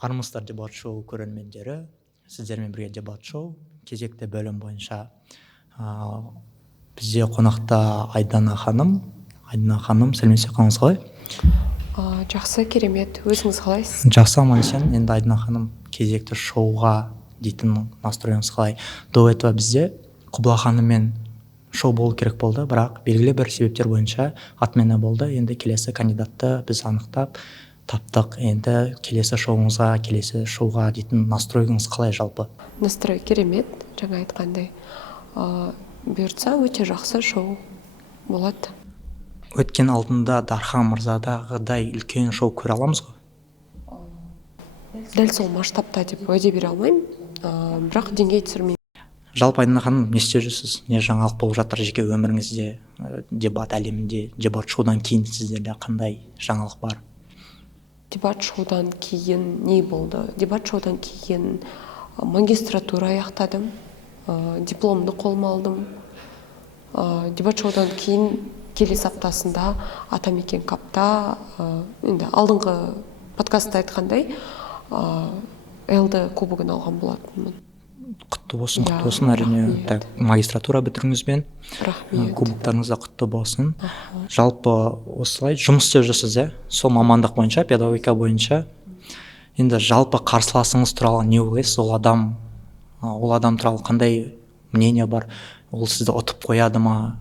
Армысыздар дебат шоу көрермендері, сіздермен бірге дебат шоу кезекті бөлім бойынша бізде қонақта Айдана ханым. Айдана ханым, сәлеметсіз, қалыңыз қалай? Жақсы, керемет. Өзіңіз қалайсыз? Жақсы, аман есен. Енді Айдана ханым, кезекті шоуға дейтін настроеңіз қалай? До этого бізде Құбыла ханыммен шоу болу керек болды, бірақ белгілі бір себептер бойынша отмена болды. Енді келесі кандидатты біз анықтап таптық. Енді келесі шоуға дейтін настройыңыз қалай жалпы? Настрой керемет, жаңа айтқандай. Бұйыртса өте жақсы шоу болады. Өткен алдында Дархан мырзадағыдай үлкен шоу көре аламыз ғой? Дәл сол масштабта деп уәде бере алмаймын, бірақ деңгей түсірмеймін. Жалпы Айдана ханым, не істеп жүрсіз? Не жаңалық болып жатыр жеке өміріңізде, дебат әлемінде, дебат шоудан кейін сіздерде қандай жаңалық бар? Дебат шоудан кейін не болды? Дебат шоудан кейін магистратура аяқтадым, дипломды қолыма алдым. Дебат шоудан кейін келесі аптасында Атамекен капта, енді алдыңғы подкастта айтқандай, ЛД кубогын алған болатынмын. Құтты болсын, әрине. Так, магистратура бітіріңізбен. Рахмет. Кубоктарыңыз да құтты болсын. Жалпы осылай жұмыс істеп жүрсіз, сол мамандық бойынша, педагогика бойынша. Енді жалпы қарсыласыңыз туралы не ойлайсыз? Ол адам туралы қандай мнение бар? Ол сізді ұтып қояды ма?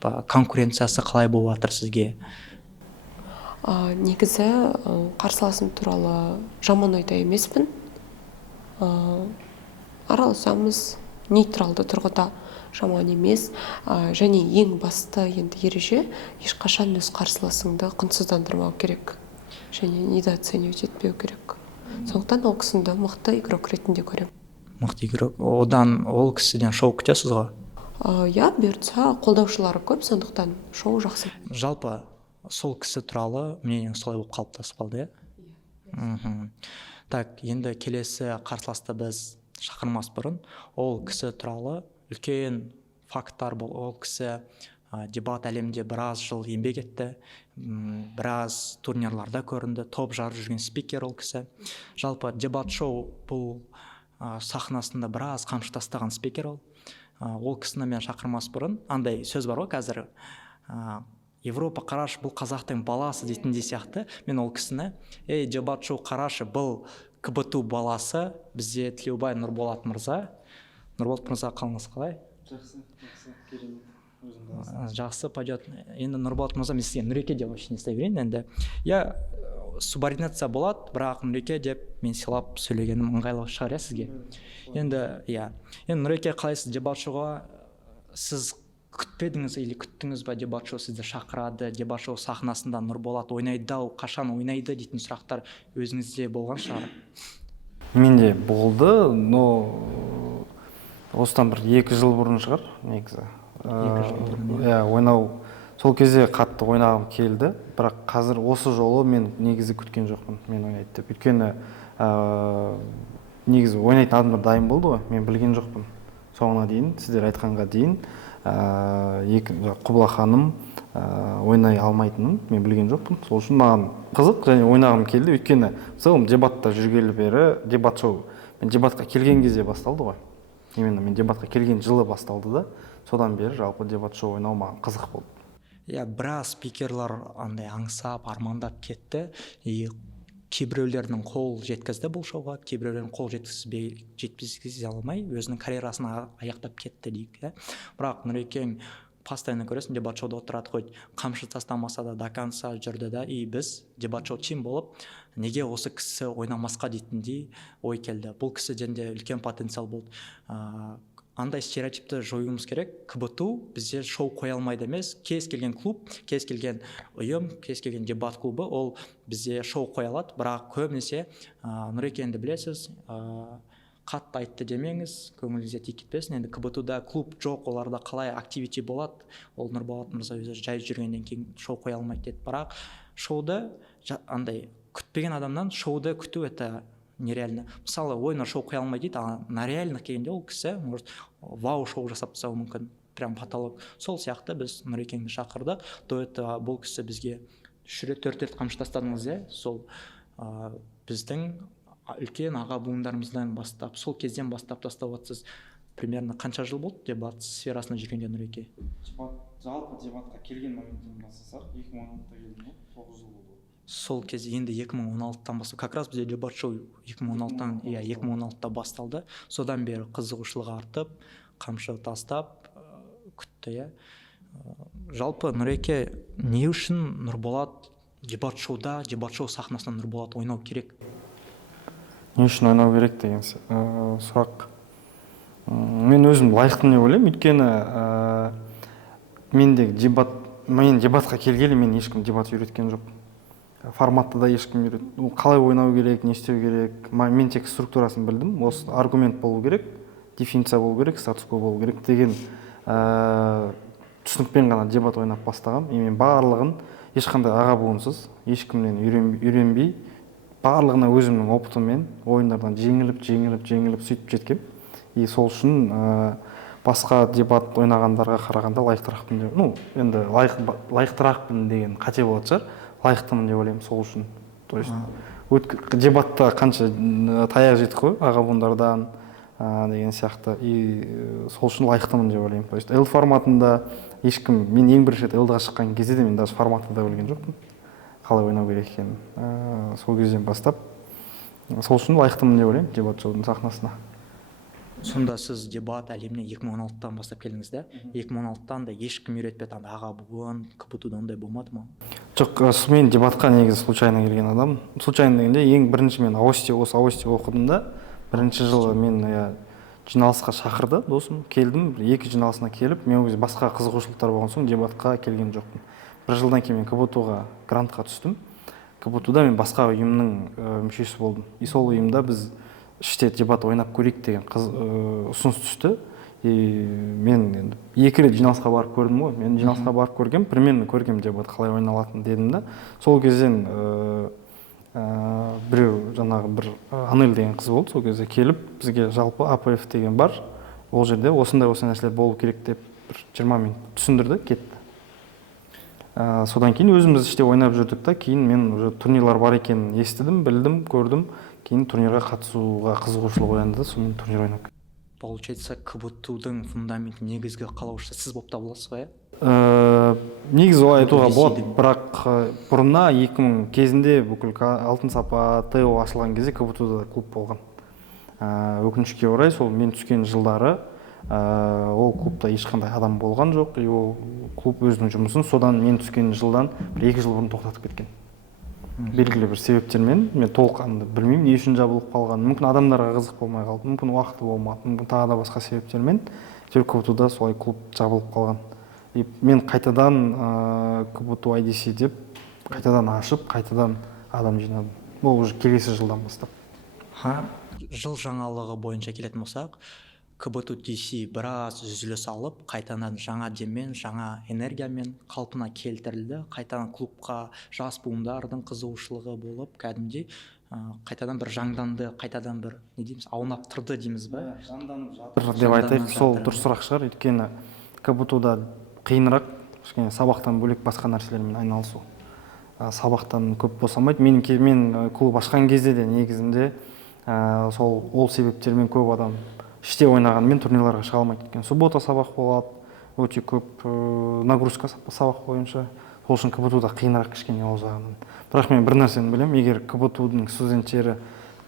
Конкуренциясы қалай болып жатыр сізге? Негізі қарсыласым туралы жаман ойда емеспін. Араласамыз, нейтралды тұрғыда жаман емес. Және ең басты енді ереже, ешқашан өз қарсыласыңды құнсыздандырмау керек. Және недооценивать етпеу керек. Сондықтан ол кісінді мықты игрок ретінде көремін. Мықты игрок. Одан ол кісіден шоу күтесіз ғой? Бұйыртса қолдаушылары көп, сондықтан шоу жақсы. Жалпы сол кісі туралы мнениеңіз солай болып қалыптасып қалды, Так, енді келесі қарсыласты біз шақырмас бұрын, ол кісі туралы үлкен факттар бол. Ол кісі дебат әлемінде біраз жыл еңбек етті, біраз турнирларда көрінді, топ жарып жүрген спикер ол кісі. Жалпы дебат шоу бұл сахнасында біраз қамшы тастаған спикер ол. Ол кісіні мен шақырмас бұрын, андай сөз бар ғой қазір, Европа қарашы, бұл қазақтың баласы дейтіндей сияқты. Мен ол кісіні, дебат шоу қарашы, бұл КБТУ баласы, бізде Тілеубай Нұрболат мырза. Нұрболат мырза, қалыңыз қалай? Жақсы, керемет. Жақсы, пойдет. Енді Нұрболат мырза, мен сізге Нұреке деп вообще не істей берейін. Енді субординация болады, бірақ Нұреке деп мен сыйлап сөйлегенім ыңғайлы шығар сізге. Енді Нұреке, қалайсыз дебат шоуға? Сіз күтпедіңіз или күттіңіз ба, дебат шоу сізді шақырады, дебат шоу сахнасында Нұрболат ойнайды-ау, қашан ойнайды дейтін сұрақтар өзіңізде болған шығар? Менде болды, но осыдан бір 2 жыл бұрын шығар, негізі. 2 жыл бұрын. Ойнау, сол кезде қатты ойнағым келді, бірақ қазір осы жолы мен негізі күткен жоқпын, мен ойнайды деп. Өйткені негізі ойнайтын адамдар дайын болды ғой, мен білген жоқпын. Соңына дейін, сіздер айтқанға дейін, Құбыла ханым ойнай алмайтынын мен білген жоқпын. Сол үшін маған қызық және ойнағым келді. Өйткені мысалы дебатта жүргелі бері дебат шоу мен дебатқа келген кезде басталды ғой. Именно мен дебатқа келген жылы басталды да, содан бері жалпы дебат шоу ойнау маған қызық болды. Біраз спикерлар андай аңсап, армандап кетті. Кейбіреулердің қол жеткізді бұл шоуға, кейбіреулердің қол жеткізе алмай, өзінің карьерасын аяқтап кетті дейік. Бірақ Нұрекең постоянно көресің, дебат шоуда отырады ғой, қамшы тастамаса да до конца жүрді да, и біз дебат шоу тим болып, неге осы кісі ойнамасқа дейтіндей ой келді. Бұл кісіден де үлкен потенциал болды. Андай стереотипті жоюымыз керек. КБТУ бізде шоу қоя алмайды емес, кез келген клуб, кез келген ұйым, кез келген дебат клубы ол бізде шоу қоя алады, бірақ көбінесе Нұрекеңді білесіз, қатты айтты демеңіз, көңіліңізге тиіп кетпесін. Енді КБТУда клуб жоқ, оларда қалай активити болады, ол Нұрболат мырза өзі жай жүргеннен кейін шоу қоя алмайды деді. Бірақ шоуды андай күтпеген адамнан шоуды күту это нереально. Мысалы, ойына шоу қоя алмайды дейді, на реально келгенде ол кісі может вау шоу жасап тастауы мүмкін, прям потолок. Сол сияқты біз Нұрекеңді шақырдық. До этого бұл кісі бізге 3-4 рет қамшы тастадыңыз, сол біздің үлкен аға буындарымыздан бастап сол кезден бастап тастап жатсыз. Примерно қанша жыл болды дебат сферасына жүргенде Нұреке? Жалпы дебатқа келген моменттен бастасақ 2016-та келдім ғой, 9 жыл болды. Сол кезде енді 2016-тан бастап, как раз бізде дебат шоу 2016-тан, 2016-та басталды. Содан бері қызығушылығы артып, қамшы тастап күтті. Жалпы Нұреке, не үшін Нұрболат дебат шоуда, дебат шоу сахнасында Нұрболат ойнау керек? Не үшін ойнау керек деген сұрақ. Мен өзім лайықтымын деп ойлаймын, өйткені мен дебатқа келгелі мен ешкім дебат үйреткен жоқ. Форматты да ешкім қалай ойнау керек, не істеу керек. Мен тек структурасын білдім. Осы аргумент болу керек, дефиниция болу керек, статус-кво болу керек деген түсінікпен ғана дебат ойнап бастағам. Мен барлығын ешқандай аға буынсыз, ешкімнен үйренбей, барлығына өзімнің опытыммен ойындардан жеңіліп сөйтіп жеткем. И сол үшін басқа дебат ойнағандарға қарағанда лайықтырақпын деп, енді лайықтырақпын деген қате болатын шығар, лайықтымын деп ойлаймын сол үшін. То есть дебатта қанша таяқ жедік қой аға буындардан деген сияқты, и сол үшін лайықтымын деп ойлаймын. То есть L форматында ешкім, мен ең бірінші рет L-ға шыққан кезде де мен даже форматты да білген жоқпын, қалай ойнау керек екенін. Сол кезден бастап сол үшін лайықтымын деп ойлаймын дебат шоудың сахнасына. Сонда сіз дебат әлеміне 2016-тан бастап келдіңіз да? 2016-тан да ешкім үйретпеді, аға буын, КБТУ-да ондай болмады ма? Жоқ, мен дебатқа негізі случайно келген адам. Случайно дегенде ең бірінші мен Авости оқыдым да, бірінші жылы мен жиналысқа шақырды досым, келдім, екі жиналысына келіп, мен өзі басқа қызығушылықтар болған соң дебатқа келген жоқпын. Бір жылдан кейін мен КБТУ-ға грантқа түстім. КБТУ-да мен басқа ұйымның мүшесі болдым. И сол ұйымда біз іште дебат ойнап көрейік деген ұсыныс түсті. Мен екі рет жиналысқа барып көрдім ғой. Мен жиналысқа барып көргем, примерно көргем дебат қалай ойналатынын дедім да. Сол кезден біреу жаңағы бір Анель деген қыз болды. Сол кезде келіп бізге жалпы АПФ деген бар. Ол жерде осындай нәрселер болу керек деп 20 минут түсіндірді, кетті. Содан кейін өзіміз іште ойнап жүрдік та, кейін мен уже турнирлар бар екенін естідім, білдім, көрдім. Кейін турнирға қатысуға қызығушылық оянды да, сонымен турнир ойнап. Получается, КБТУ-дың фундаменті негізгі қалаушысы сіз болып табыласыз ғой? Негізі олай айтуға болады, бірақ бұрында 2000 кезінде бүкіл Алтын Сапа, ТО ашылған кезде КБТУ-да клуб болған. Өкінішке орай, сол мен түскен жылдары ол клубта ешқандай адам болған жоқ, и ол клуб өзінің жұмысын содан мен түскен жылдан 2 жыл бұрын тоқтатып кеткен. Белгілі бір себептермен, мен толыққанды білмеймін, не үшін жабылып қалған. Мүмкін адамдарға қызық болмай қалды, мүмкін уақыты болмады, мүмкін тағы да басқа себептермен КБТУ-да солай клуб жабылып қалған. И мен қайтадан КБТУ IDC деп қайтадан ашып, қайтадан адам жинадым. Ол уже келесі жылдан бастап. Жыл жаңалығы бойынша келетін болсақ, КБТУ DC біраз үзіліс алып, қайтадан жаңа деммен, жаңа энергиямен қалпына келтірілді. Қайтадан клубқа жас буындардың қызығушылығы болып, кәдімгідей қайтадан бір жаңданды, қайтадан бір не дейміз, аунап тұрды дейміз ба? Жанданып жатыр деп айтайық, сол дұрысырақ шығар. Өйткені КБТУ-да қиынырақ, кішкене сабақтан бөлек басқа нәрселермен айналысу. Сабақтан көп босамайды. Мен клуб ашқан кезде де негізінде ол себептермен көп адам іште ойнағанымен турнирларға шыға алмайды екен. Суббота сабақ болады, өте көп нагрузка сабақ бойынша. Сол үшін КБТУ-да қиынырақ кішкене ол жағынан. Бірақ мен бір нәрсені білемін, егер КБТУ-дың студенттері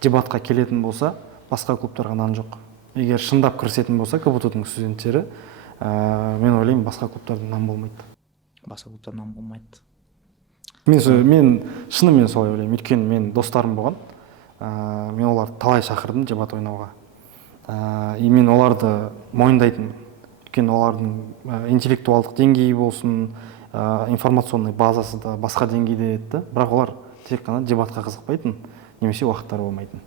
дебатқа келетін болса, басқа клубтарға нан жоқ. Егер шындап кірісетін болса, КБТУ-дың студенттері, мен ойлаймын, басқа клубтардан нан болмайды. Басқа клубтардан нан болмайды. Мен шынымен солай ойлаймын. Өйткені мен достарым болған. Мен оларды талай шақырдым дебат ойнауға. И мен оларды мойындайтын, өйткені олардың интеллектуалдық деңгейі болсын, информационный базасы да басқа деңгейде еді, бірақ олар тек қана дебатқа қызықпайтын, немесе уақыттары болмайтын.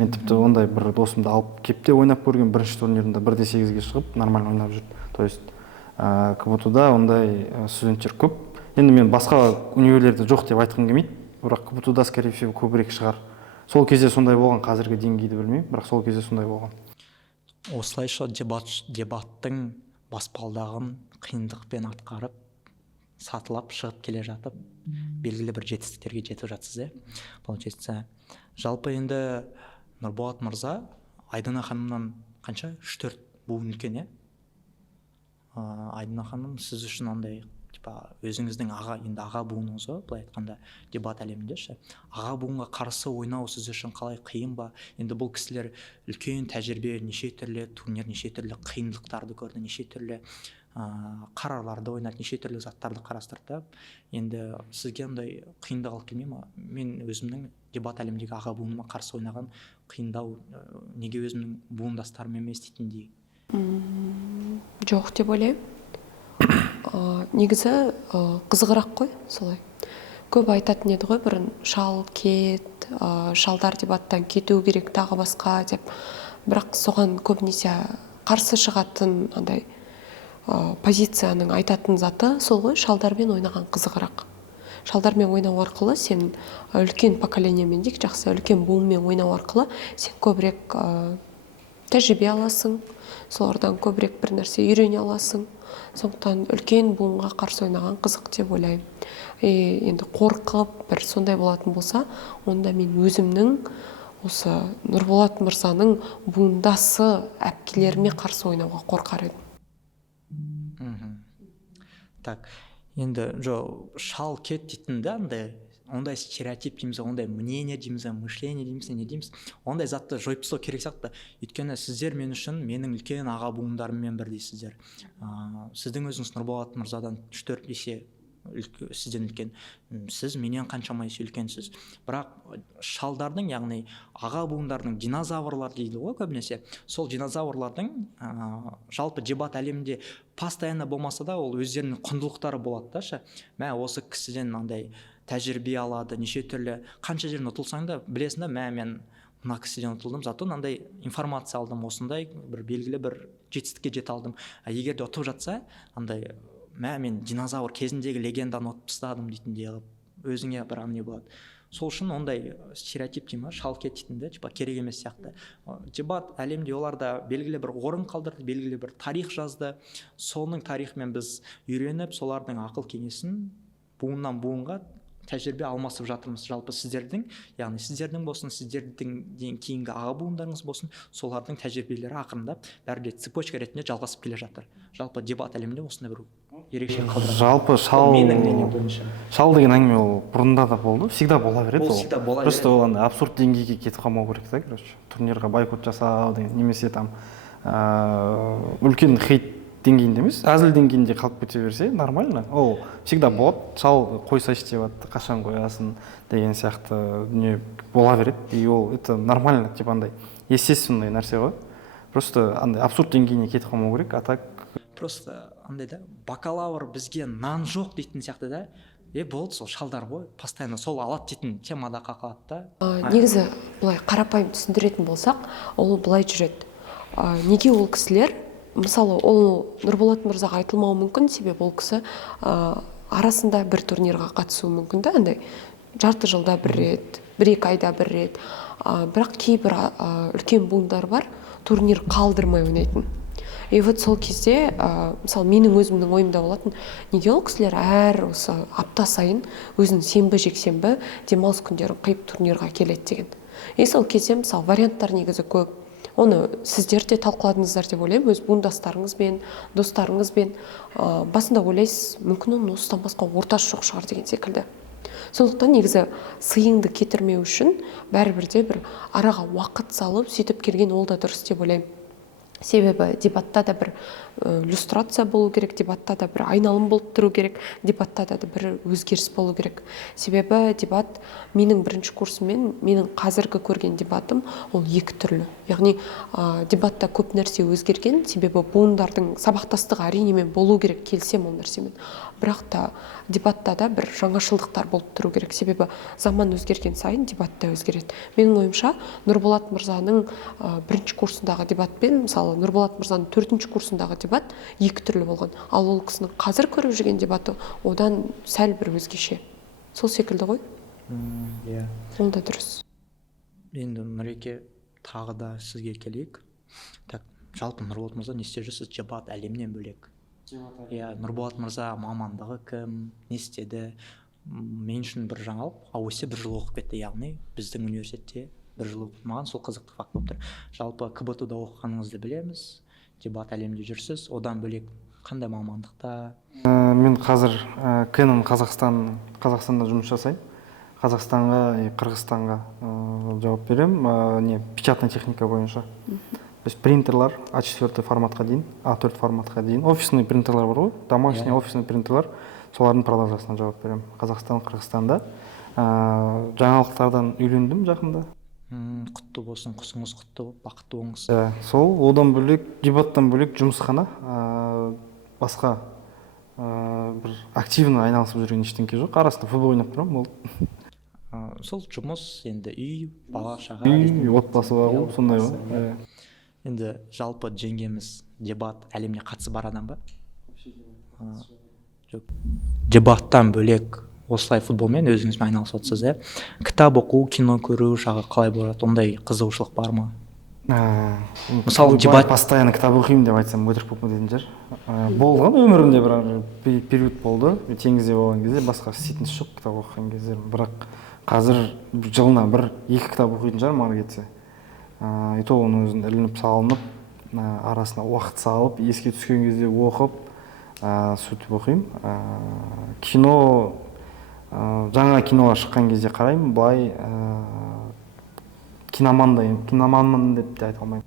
Мен тіпті ондай бір досымды алып кепте ойнап көрген, бірінші турнирінде 1-8-ге шығып нормально ойнап жүрді. То есть КБТУ-да ондай студенттер көп. Енді мен басқа университетте жоқ деп айтқым келмейді, бірақ КБТУ-да скорее всего көбірек шығар. Сол кезде сондай болған, қазіргі деңгейді білмеймін, бірақ сол кезде сондай болған. Осылайша дебаттың баспалдағын қиындықпен атқарып, сатылап шығып келе жатып белгілі бір жетістіктерге жетіп жатсыз получается. Жалпы енді Нұрболат мырза Айдана ханымнан қанша 3-4 буын үлкен Айдана ханым сіз үшін андай типа өзіңіздің енді аға буыныңыз ғой, былай айтқанда дебат әлемінде аға буынға қарсы ойнау сіз үшін қалай, қиын ба? Енді бұл кісілер үлкен тәжірибе, неше түрлі турнир, неше түрлі қиындықтарды көрді, неше түрлі қарарларды ойнады, неше түрлі заттарды қарастырды. Енді сізге ондай қиындық алып келмей ма? Мен өзімнің дебат әлеміндегі аға буыныма қарсы ойнаған қиындау неге өзімнің буындастарым емес дейтіндей? Жоқ деп ойлаймын. Негізі қызығырақ қой солай. Көп айтатын еді ғой бұрын, шал кет, шалдар дебаттан кету керек тағы басқа деп. Бірақ соған көбінесе қарсы шығатын андай позицияның айтатын заты сол ғой, шалдармен ойнаған қызығырақ. Шалдармен ойнау арқылы сен үлкен поколениемен дейік, жақсы үлкен буынмен ойнау арқылы сен көбірек тәжірибе аласың, солардан көбірек бір нәрсе үйрене аласың. Сондықтан үлкен буынға қарсы ойнаған қызық деп ойлаймын. Енді қорқып бір сондай болатын болса, онда мен өзімнің осы Нұрболат мырзаның буындасы әпкелеріме қарсы ойнауға қорқар едім. Так, енді шал кет дейтін да ондай стереотип дейміз, ондай мнение дейміз, мышление дейміз, не дейміз, ондай затты жойып тастау керек сияқты. Өйткені сіздер мен үшін менің үлкен аға буындарыммен бірдейсіздер. Сіздің өзіңіз Нұрболат мырзадан 3-4 есе сізден үлкен, сіз менен қаншама есе үлкенсіз. Бірақ шалдардың, яғни аға буындардың динозаврлар дейді ғой көбінесе, сол динозаврлардың жалпы дебат әлемінде постоянно болмаса да ол өздерінің құндылықтары болады да. Мә осы кісіден андай тәжірибе алады, неше түрлі қанша жерін ұтылсаң да білесің да, мен мына кісіден ұтылдым, зато мынандай информация алдым, осындай бір белгілі бір жетістікке жете алдым. Егер де ұтып жатса, андай мен динозавр кезіндегі легенданы ұтып тастадым дейтіндей қылып өзіңе бір не болады. Сол үшін ондай стереотип деймін, шал кет дейтінді керек емес сияқты. Дебат әлемде оларда белгілі бір орын қалдырды, белгілі бір тарих жазды. Соның тарихымен біз үйреніп, солардың ақыл кеңесін буыннан буынға тәжірибе алмасып жатырмыз. Жалпы сіздердің, яғни сіздердің болсын, сіздердің кейінгі аға буындарыңыз болсын, солардың тәжірибелері ақырындап бәрі цепочка ретінде жалғасып келе жатыр. Жалпы дебат әлемінде осындай бір ерекше қалдырады. Жалпы шал деген әңгіме ол бұрында да болды, всегда бола береді. Ол всегда бола береді. Просто ол абсурд деңгейге кетіп қалмау керек та, короче. Турнирға бойкот жасау деген, немесе там үлкен хейт деңгейінде емес, әзіл деңгейінде қалып кете берсе нормально. Ол всегда болады. Шал қойсайшы деп жатты, қашан қоясың деген сияқты дүние бола береді. И ол это нормально, типа андай естественный нәрсе ғой. Просто андай абсурд деңгейіне кетіп қалмау керек, а так просто андай да, бакалавр бізге нан жоқ дейтін сияқты да. Болды, сол шалдар ғой, постоянно сол алады дейтін темада қақалады да. Негізі былай қарапайым түсіндіретін болсақ, ол былай жүреді. Неге ол кісілер, мысалы, ол Нұрболат мырзаға айтылмауы мүмкін, себебі ол кісі арасында бір турнирға қатысуы мүмкін да, андай жарты жылда бір рет, 1-2 айда бір рет. Бірақ кейбір үлкен буындар бар, турнир қалдырмай ойнайтын. И вот сол кезде, мысалы, менің өзімнің ойымда болатын, неге ол кісілер әр осы апта сайын өзінің сенбі-жексенбі демалыс күндерін қиып турнирға келеді деген. И сол кезде, мысалы, варианттар негізі көп. Оны сіздер де талқыладыңыздар деп ойлаймын, өз буындастарыңызбен, достарыңызбен. Басында ойлайсыз, мүмкін оны осыдан басқа ортасы жоқ шығар деген секілді. Сондықтан негізі сыйыңды кетірмеу үшін бәрібір де бір араға уақыт салып сөйтіп келген ол да дұрыс деп ойлаймын. Себебі дебатта да бір иллюстрация болу керек, дебатта да бір айналым болып тұру керек, дебатта да бір өзгеріс болу керек. Себебі дебат менің бірінші курсыммен менің қазіргі көрген дебатым ол екі түрлі. Яғни дебатта көп нәрсе өзгерген, себебі буындардың сабақтастығы әрине мен болу керек, келсем ол нәрсемен. Бірақ та дебатта да бір жаңашылдықтар болып тұру керек, себебі заман өзгерген сайын дебат та өзгереді. Менің ойымша Нұрболат мырзаның бірінші курсындағы дебатпен, мысалы, Нұрболат мырзаның 4-ші курсындағы дебат екі түрлі болған. Ал ол кісінің қазір көріп жүрген дебаты одан сәл бір өзгеше. Сол секілді ғой? Ол да дұрыс. Енді Нұреке, тағы да сізге келейік. Так, жалпы Нұрболат мырза не істеп жүрсіз дебат әлемнен бөлек? иә, Нұрболат мырза мамандығы кім, не істеді, мен үшін бір жаңалық. Ауесе бір жыл оқып кетті, яғни біздің университетте бір жыл оқып, маған сол қызықты факт болып тұр. Жалпы КБТУ-да оқығаныңызды білеміз, дебат әлемінде жүрсіз, одан бөлек қандай мамандықта? Мен қазір Canon Қазақстанда жұмыс жасаймын. Қазақстанға и Қырғызстанға жауап беремін. Не, печатная техника бойынша. То есть принтерлар А4 форматқа дейін, А4 форматқа дейін. Офисный принтерлар бар ғой, домашний офисный принтерлар, солардың продажасына жауап беремін. Қазақстан, Қырғызстанда. Жаңалықтардан үйлендім жақында. Құтты болсын, құсыңыз құтты болып, бақытты болыңыз. Сол, одан бөлек, дебаттан бөлек жұмысхана, басқа бір активно айналысып жүрген ештеңке жоқ. Арасында футбол ойнап тұрамын, болды. Сол жұмыс, енді үй, бала шаға, Үй, отбасы бар ғой, сондай ғой. енді жалпы жеңгеміз дебат әлеміне қатысы бар адам ба? Жоқ. Дебаттан бөлек осылай футболмен өзіңізбен айналысып отырсыз, иә? Кітап оқу, кино көру жағы қалай болады? Ондай қызығушылық бар ма? Мысалы, дебат постоянно кітап оқимын деп айтсам өтірік болып кететін шығар. Болған өмірімде бір период болды, теңізде болған кезде басқа істейтін іс жоқ кітап оқыған кезде. Бірақ қазір жылына 1-2 кітап оқитын шығармын ары кетсе. И то оның өзін ілініп салынып, арасына уақыт салып, еске түскен кезде оқып, сөйтіп оқимын. Кино, жаңа киноға шыққан кезде қараймын, былай киноманмын деп те айта алмаймын.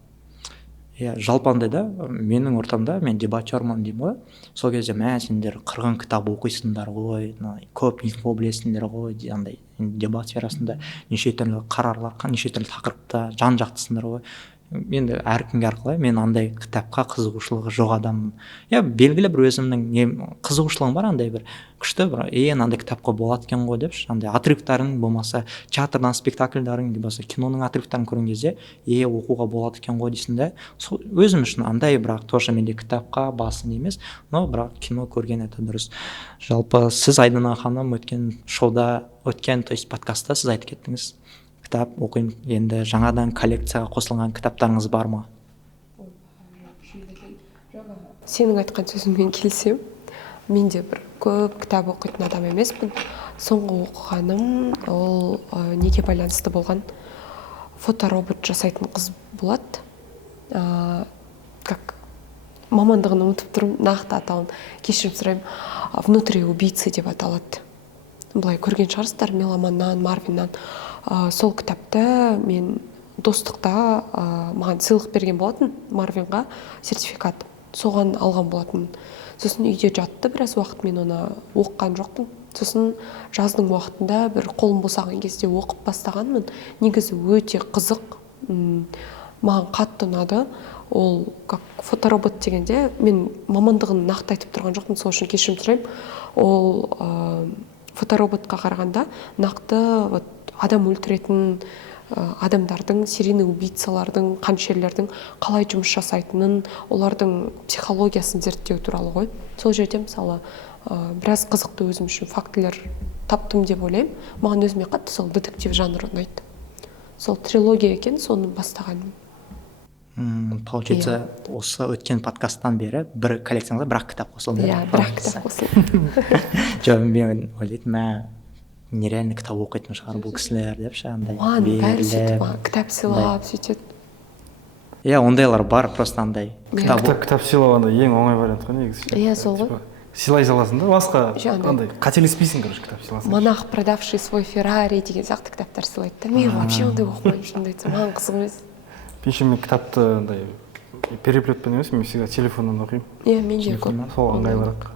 Иә, жалпы андай да, менің ортамда, мен дебатчармын деймін ғой. Сол кезде сендер қырғын кітап оқисыңдар ғой, көп инфо білесіңдер ғой, андай дебат сферасында неше түрлі қарарлар, неше түрлі тақырыпта жан жақтысыңдар ғой. Енді әркімге арқылы мен андай кітапқа қызығушылығы жоқ адаммын. Иә, белгілі бір өзімнің қызығушылығым бар, андай бір күшті бір андай кітапқа болады екен ғой деп, андай отрывтарын болмаса театрдан спектакльдарын болмаса киноның отрывтарын көрген кезде оқуға болады екен ғой дейсің да. Өзім үшін андай, бірақ тоже менде кітапқа басым емес, но бірақ кино көрген это дұрыс. Жалпы сіз Айдана ханым өткен шоуда, то есть подкастта сіз айтып кеттіңіз, кітап оқимын, енді жаңадан коллекцияға қосылған кітаптарыңыз бар ма? Сенің айтқан сөзіңмен келісемін. Мен де бір көп кітап оқитын адам емеспін. Соңғы оқығаным ол неге байланысты болған? Фоторобот жасайтын қыз болады. Как мамандығын ұмытып тұрмын, нақты атауын кешірім сұраймын. Внутри убийцы деп аталады. Былай көрген шығарсыздар, Меломаннан, Марвиннан. Сол кітапты мен достықта маған сыйлық берген болатын, Марвинға сертификат. Соған алған болатын. Сосын үйде жатты біраз уақыт, мен оны оқыған жоқпын. Сосын жаздың уақытында бір қолым босаған кезде оқып бастағанмын. Негізі өте қызық, маған қатты ұнады. Ол как фоторобот дегенде мен мамандығын нақты айтып тұрған жоқпын, сол үшін кешірім сұраймын. Ол фотороботқа қарағанда нақты адам өлтіретін адамдардың, серийный убийцалардың, қаншерлердің қалай жұмыс жасайтынын, олардың психологиясын зерттеу туралы ғой. Сол жерде мысалы біраз қызықты өзім үшін фактілер таптым деп ойлаймын. Маған өзіме қатты сол детектив жанры ұнайды. Сол трилогия екен, соны бастағаным. Получается, осы өткен подкасттан бері бір коллекцияңызда бірақ кітап қосылды. Иә, бірақ кітап қосылды. Жоқ, мен ойлайтын, нереально кітап оқитын шығар бұл кісілер деп андай. Бәрі сөйтіп, кітап сыйлап, сөйтеді. Иә, ондайлар бар, просто андай. Кітап сыйлағанда ең оңай вариант қой негізі. Иә, сол ғой. Сыйлай саласың да, басқа андай қателеспейсің, короче, кітап сыйласаң. Монах, продавший свой Феррари деген сияқты кітаптар сыйлайды. Мен вообще ондай оқымаймын, шынымды айтсам, маған қызық емес. Мен кітапты андай переплетпен емес, мен всегда телефоннан оқимын. Иә, мен де көп. Сол ыңғайлырақ.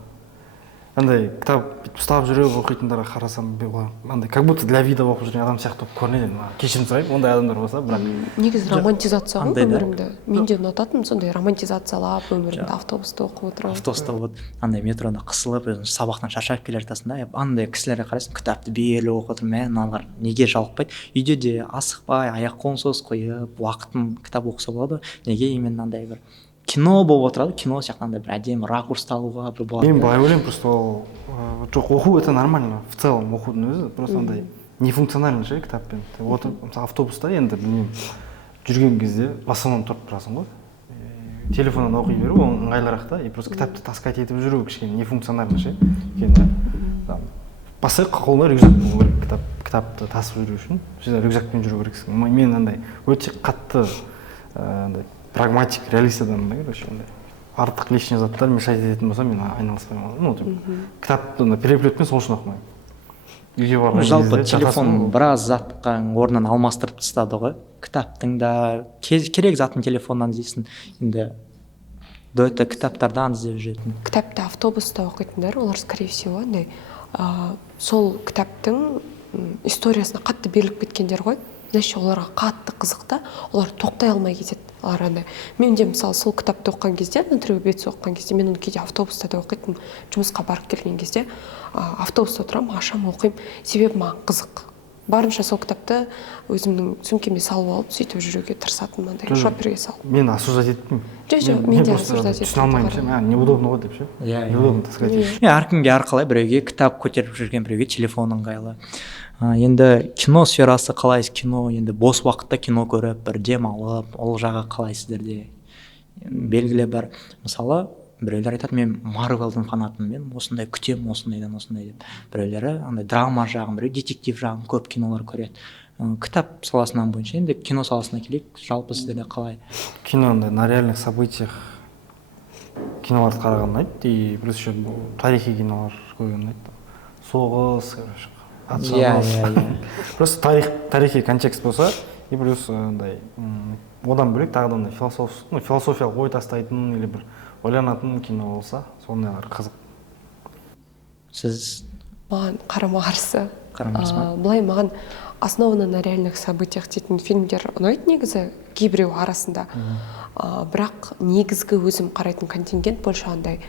Андай кітап ұстап жүріп оқитындарға қарасам, андай как будто для вида оқып жүрген адам сияқты болып көрінеді. Кешірім сұраймын, ондай адамдар болса, бірақ негізі романтизация ғой өмірімді. Мен де ұнататынмын сондай романтизациялап өмірімді автобуста оқып отырамын. Автобуста андай метрода қысылып, сабақтан шаршап келе жатасың да, андай кісілерге қарайсың, кітапты беріліп оқып отыр, мыналар неге жалықпайды? Үйде де асықпай, аяқ қолын созып қойып, уақытын кітап оқыса болады. Неге именно андай бір кино болып отырады, кино сияқтандай бір әдемі ракурсты алуға бір болады. Мен былай ойлаймын, просто ол жоқ, оқу это нормально, в целом оқудың өзі, просто андай нефункциональный ше кітаппен. Отырып, мысалы автобуста енді білмеймін, жүрген кезде в основном тұрып тұрасың ғой. телефоннан оқи беру ол ыңғайлырақ та, и просто кітапты таскать етіп жүру кішкене нефункциональный ше. Өйткені постоянно қолыңда рюкзак болу керек, кітапты тасып жүру үшін всегда рюкзакпен жүру керексің. Мен андай өте қатты андай прагматик, реалист адаммын да, короче, андай артық лишний заттар мешать ететін болса мен айналыспаймын. Ну, кітапты переплетпен сол үшін оқымаймын. Үйге барған жалпы телефон біраз затқа орнын алмастырып тастады ғой. Кітаптың да керек затын телефоннан іздейсің. Енді до этого кітаптардан іздеп жүретін. Кітапты автобуста оқитындар, олар скорее всего андай сол кітаптың историясына қатты беріліп кеткендер ғой. Значит, оларға қатты қызықты, олар тоқтай алмай кетеді. Олар андай. Мен де мысалы сол кітапты оқыған кезде, Нотриубец оқыған кезде, мен оны кейде автобуста да оқитын, жұмысқа барып келген кезде автобуста отырамын, ашамын, оқимын. Себебі маған қызық. Барынша сол кітапты өзімнің сөмкеме салып алып, сөйтіп жүруге тырысатынмын, андай шоперге салып. Мен осуждать етпеймін. Жоқ, мен де осуждать етпеймін. Түсіне алмаймын ше, неудобно ғой деп ше. Неудобно таскать етіп. Әркімге әрқалай, біреуге кітап көтеріп жүрген, біреуге телефон ыңғайлы. Енді кино сферасы қалайсыз? Кино енді бос уақытта кино көріп, бір дем алып, ол жағы қалайсыздарде? Белгілі бір, мысалы, біреулер айтады, мен Марвелдің фанатымын, мен осындай күтемін, осындайдан осындай деп. Біреулері андай драма жағын, біреу детектив жағын көп кинолар көреді. Кітап саласынан бойынша, енді кино саласына келейік, жалпы сіздерде қалай? Кино андай на реальных событиях киноларды қараған ұнайды, и плюс еще тарихи кинолар көрген ұнайды. Соғыс, короче, просто тарихи контекст болса, и плюс андай одан бөлек тағы да андай философиялық ой тастайтын или бір ойланатын кино болса, сондайлар қызық. Сіз Маған қарама-қарсы. ма? Былай маған основано на реальных событиях дейтін фильмдер ұнайды негізі, кейбіреу арасында. Бірақ негізгі өзім қарайтын контингент больше андай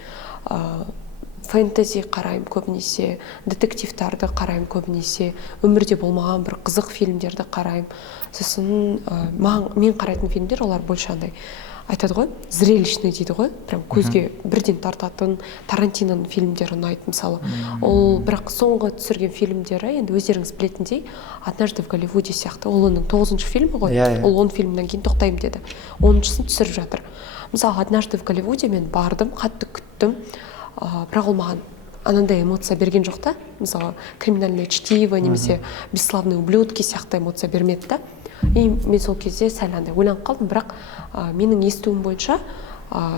фэнтези қараймын көбінесе, детективтарды қараймын көбінесе, өмірде болмаған бір қызық фильмдерді қараймын. Сосын мен қарайтын фильмдер олар больше андай айтады ғой, зрелищный дейді ғой, прям көзге бірден тартатын Тарантиноның фильмдері ұнайды мысалы. Ол бірақ соңғы түсірген фильмдері енді өздеріңіз білетіндей «Однажды в Голливуде» сияқты. Ол оның 9-шы фильмі ғой. Ол 10 фильмнен кейін тоқтаймын деді. 10-шысын түсіріп жатыр. Мысалы «Однажды в Голливуде» мен бардым, қатты күттім. Бірақ ол маған анандай эмоция берген жоқ та. Мысалы «Криминальное чтиво» немесе «Бесславные ублюдки» сияқты эмоция бермеді да. И мен сол кезде сәл андай ойланып қалдым, бірақ менің естуім бойынша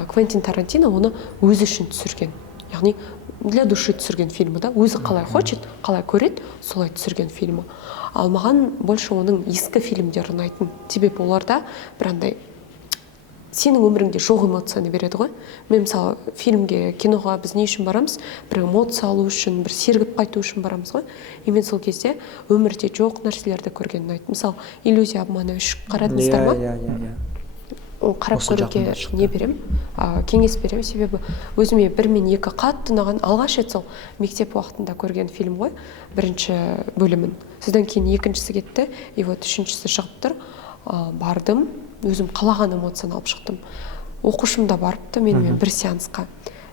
Квентин Тарантино оны өзі үшін түсірген. Яғни для души түсірген фильмі да, өзі қалай хочет, қалай көреді, солай түсірген фильмі. Ал маған больше оның ескі фильмдері ұнайтын. Себебі оларда бір андай сенің өміріңде жоқ эмоцияны береді ғой. Мен мысалы фильмге, киноға біз не үшін барамыз? Бір эмоция алу үшін, бір сергіп қайту үшін барамыз ғой. И мен сол кезде өмірде жоқ нәрселерді көрген ұнайды. Мысалы «Иллюзия обмана» 3 қарадыңыздар ма? Қарап көруге не берем? Кеңес берем, себебі өзіме 1 мен 2 қатты ұнаған. Алғаш рет сол мектеп уақытында көрген фильм ғой, бірінші бөлімін. Содан кейін екіншісі кетті, и вот үшіншісі шығып тұр. Бардым, өзім қалаған эмоцияны алып шықтым. Оқушым да барыпты менімен бір сеансқа.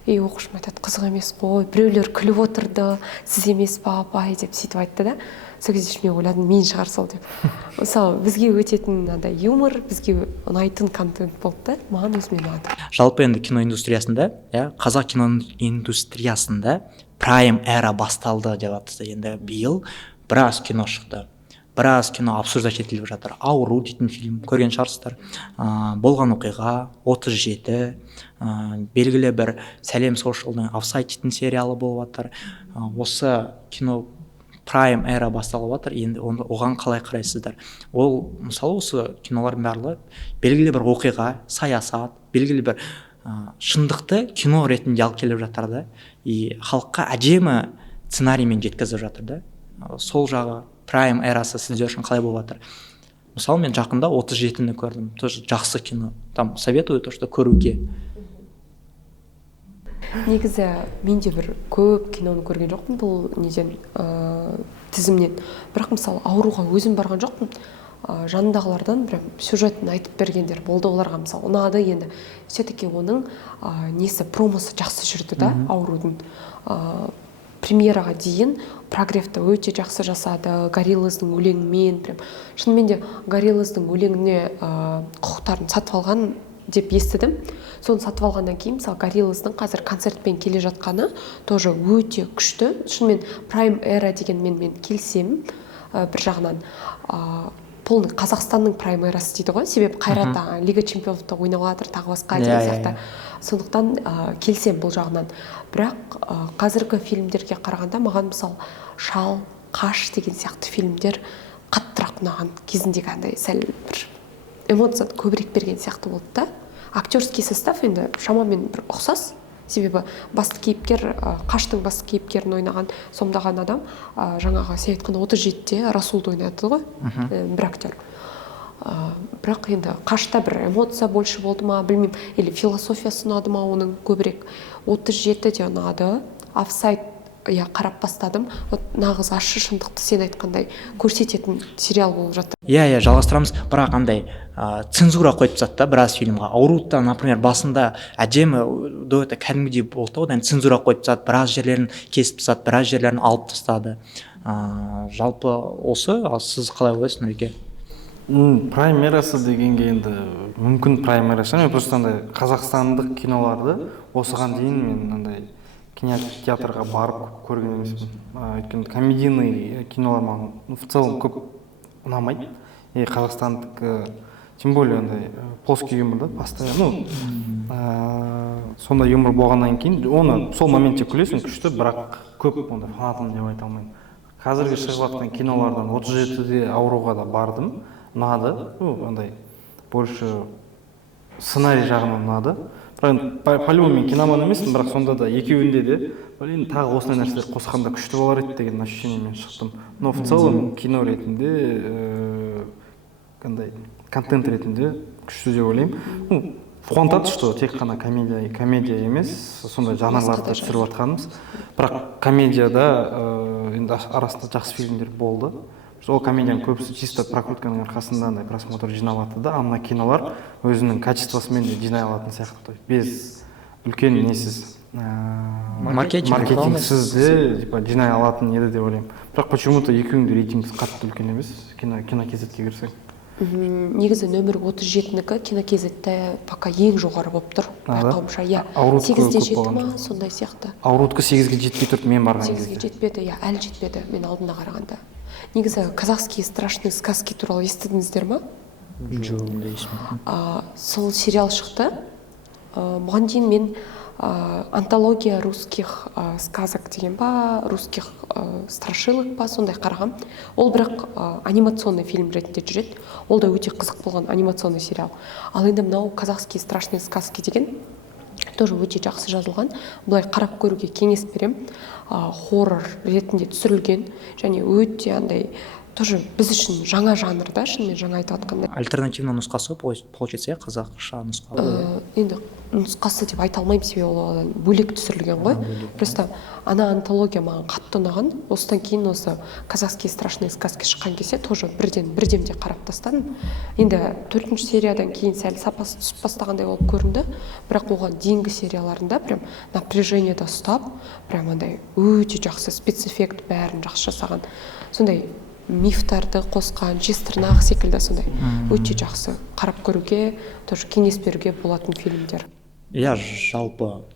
И оқушым айтады, қызық емес қой, біреулер күліп отырды, сіз емес па апай деп сөйтіп айтты да. Сол кезде мен ойладым, мен шығар сол деп. Мысалы, бізге өтетін андай юмор, бізге ұнайтын контент болды да, маған өзіме ұнады. Жалпы енді кино индустриясында, қазақ кино индустриясында прайм эра басталды деп жатырсыз. Енді биыл біраз кино шықты. Біраз кино обсуждать етіліп жатыр. «Ауру» дейтін фильм көрген шығарсыздар. «Болған оқиға», 37, белгілі бір «Сәлем Сошалдың» «Офсайд» дейтін сериалы болып жатыр. Осы кино прайм эра басталып жатыр. Енді оған қалай қарайсыздар? Ол мысалы осы кинолардың барлығы белгілі бір оқиға, саясат, белгілі бір шындықты кино ретінде алып келіп жатыр да. И халыққа әдемі сценариймен жеткізіп жатыр да. Сол жағы прайм эрасы сіздер үшін қалай болып жатыр? Мысалы мен жақында 37-ні көрдім. Тоже жақсы кино. Там советую то, что көруге. Негізі мен де бір көп киноны көрген жоқпын бұл неден тізімнен. Бірақ мысалы «Ауруға» өзім барған жоқпын. Жанындағылардан прям сюжетін айтып бергендер болды, оларға мысалы ұнады. Енді все-таки оның несі промосы жақсы жүрді да, «Аурудың». Премьераға дейін прогревті өте жақсы жасады. Гориллаздың өлеңімен прям шынымен де Гориллаздың өлеңіне құқықтарын сатып алған деп естідім. Соны сатып алғаннан кейін мысалы Gorillaz'дың қазір концертпен келе жатқаны тоже өте күшті. Шынымен Prime Era деген мен келсем, бір жағынан полный Қазақстанның Prime Era'сы дейді ғой, себебі Қайрат Лига чемпионовта ойнап жатыр, тағы басқа деген сияқты. Сондықтан келсем бұл жағынан. Бірақ қазіргі фильмдерге қарағанда маған мысалы Шал, Қаш деген сияқты фильмдер қаттырақ ұнаған, кезіндегі андай сәл бір эмоцияны көбірек берген сияқты болды да. Актерский состав енді шамамен бір ұқсас, себебі басты кейіпкер, Қаштың басты кейіпкерін ойнаған, сомдаған адам жаңағы сен айтқан 37-те Расулды ойнады ғой, бір актер. Бірақ енді Қашта бір эмоция больше болды ма, білмеймін, или философиясы ұнады ма оның көбірек. 37 де ұнады, Офсайд қарап бастадым. Нағыз ащы шындықты сен айтқандай көрсететін сериал болып жатыр. Жалғастырамыз. Бірақ андай цензура қойып тастады да біраз фильмға. Ауруда, например, басында әдемі дуэті кәдімгідей болды, одан цензура қойып тастады, біраз жерлерін кесіп тастады, біраз жерлерін алып тастады. Жалпы осы, сіз қалай ойлайсыз, Нұреке? Prime Era'сы дегенге енді мүмкін Prime Era'сы, мен просто андай қазақстандық киноларды осыған дейін мен андай кинотеатрға барып көрген емеспін. Өйткені комедийный кинолар маған в целом көп ұнамайды. Қазақстандық, тем более андай плоский юмор да, постоянно. Сондай юмор болғаннан кейін, оны сол моментте күлесің, күшті, бірақ көп ондай фанатым деп айта алмаймын. Қазіргі шығып жатқан кинолардан 37-де ауруға да бардым, ұнады. Андай больше сценарий жағынан ұнады. По-любому мен киноман емеспін, бірақ сонда да екеуінде де тағы осындай нәрселер қосқанда күшті болар еді деген ощущениемен шықтым. Но в целом кино ретінде, контент ретінде күшті деп ойлаймын. Қуантады, что тек қана комедия емес, сондай жанрларды түсіріп жатқанымыз. Бірақ комедияда енді арасында жақсы фильмдер болды. Ол комедияның көбісі чисто прокрутканың арқасында андай просмотр жинап жатты да, ана кинолар өзінің качествосымен де жинай алатын сияқты, без үлкен несіз маркетингсіз де жинай алатын еді деп ойлаймын. Бірақ почему-то екеуінің де рейтингісі қатты үлкен емес, кинокезетке кірсек. Негізі нөмір 37-нікі кинокезетте пока ең жоғары болып тұр, байқауымша. 8-де жетті ма, сондай сияқты. Аурутқа 8-ге жетпей тұрды, мен барған кезде. 8-ге жетпеді, әлі жетпеді мен алдында қарағанда. Негізі казахские страшные сказки туралы естідіңіздер ма? Сол сериал шықты. Бұған дейін мен антология русских сказок деген ба, русских страшилок ба, сондай қарағам. Ол бірақ анимационный фильм ретінде жүреді. Ол да өте қызық болған анимационный сериал. Ал енді мынау казахские страшные сказки деген тоже өте жақсы жазылған. Бұлай қарап көруге кеңес берем. Хоррор ретінде түсірілген және өте андай тоже біз үшін жаңа жанр да, шынымен жаңа айтып жатқандай. Альтернативный нұсқасы получится, қазақша нұсқа. Енді нұсқасы деп айта алмаймын, себебі ол бөлек түсірілген ғой. Просто ана антология маған қатты ұнаған. Осыдан кейін осы казахские страшные сказки шыққан кезде тоже бірдемде қарап тастадым. Енді 4-ші сериядан кейін сәл сапасы түсіп бастағандай болып көрінді, бірақ оған дейінгі серияларында прям напряжениеда ұстап, прям андай өте жақсы спецэффект бәрін жақсы жасаған. Сондай мифтарды қосқан, жезтырнақ секілді сондай өте жақсы қарап көруге, тоже кеңес беруге болатын фильмдер. Жалпы